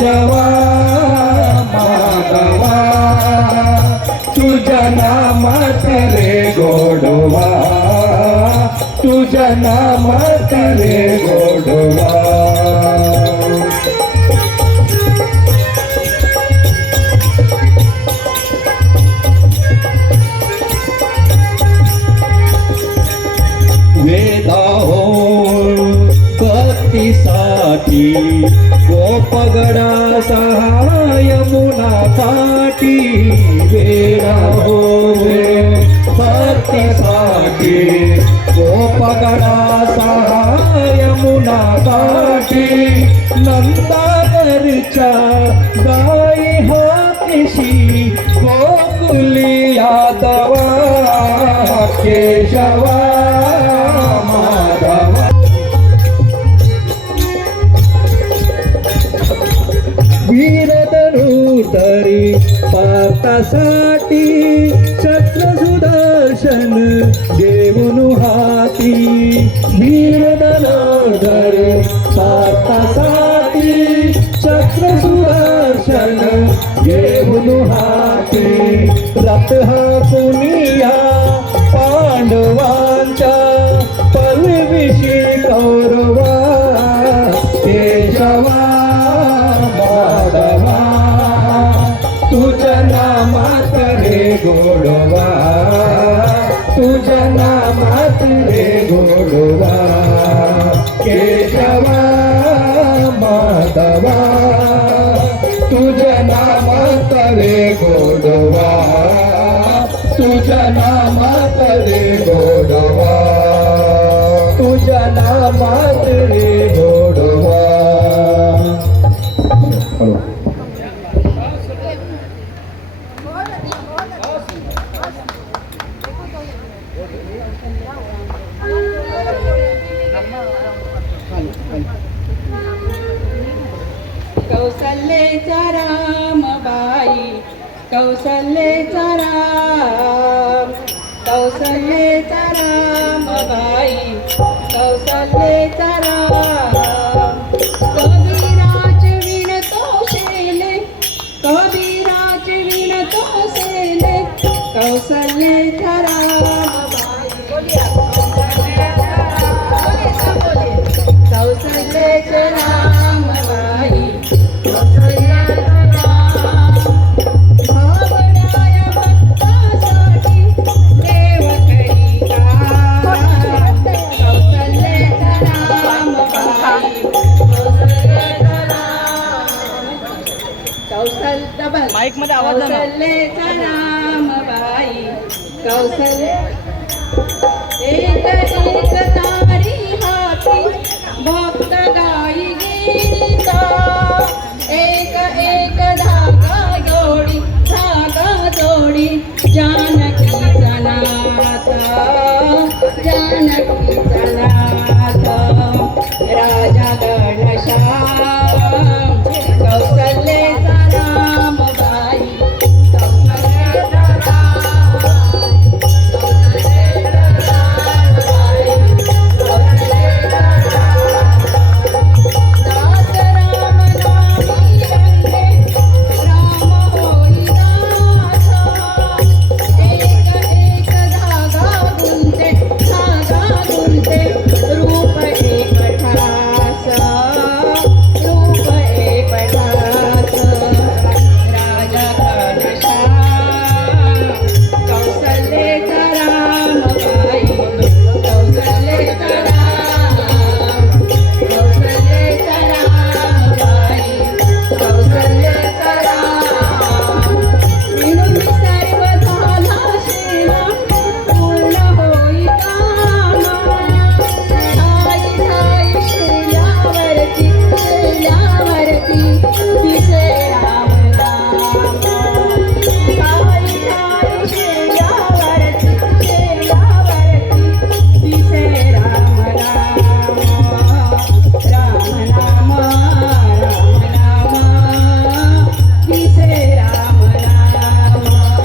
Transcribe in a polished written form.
केशवा माधवा तुझ्या नामात रे गोडवा तुझ्या नामात रे गोडवा वेदा हो भक्तीसाठी गोपगडा सहाय मुना काठी वेदा हो भक्तीसाठी गोपगडा सहाय मुना काठी नंदावरच्या गाई हातीशी गोकुली यादवा केशवा वीरधनुर्धरी पार्थासाठी छत्र सुदर्शन देऊन हाती वीरधनुर्धरी पार्थासाठी छत्र सुदर्शन देऊन हाती रथ हा पुनिया पांडवांच्या पलविशी कौरवा केशवा तुझ्या नामात रे गोडवा तुझ्या नामात रे गोडवा केशवा माधवा तुझ्या नामात रे गोडवा तुझ्या नामात रे गोडवा तुझ्या नामात रे गोडवा कौसल्येचा रामबाई कौसल्येचा राम कौसल्येचा रामबाई कौसल्येचा राम कबीराज विणतो शेले कबीराज विणतो शेले कौसल्येचा रामबाई कौसल्येचा रामबाई माईक मध्ये आवाज कौसल्येचा रामबाई कौसल्य एक एक तारी हाती भक्त गाई गीता एक एक धागा जोडी जानकीचा नाथ जानकीचा नाथ राजा घनश्याम कौसल्य